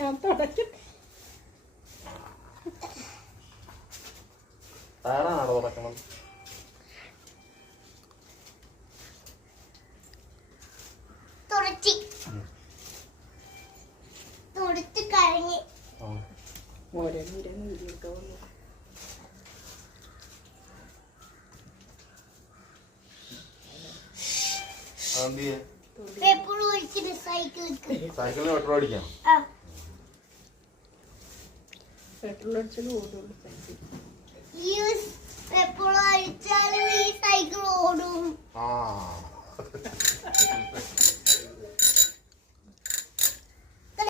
ഞാൻ തുടച്ചു. ആരാണോ തുടക്കണം? സൈക്കിളിന് പെട്രോൾ അടിക്കാം. പെട്രോൾ അടിച്ചാൽ ഓടുള്ളൂ സൈക്കിൾ. പെട്രോൾ അടിച്ചാലും ഈ സൈക്കിൾ ഓടും.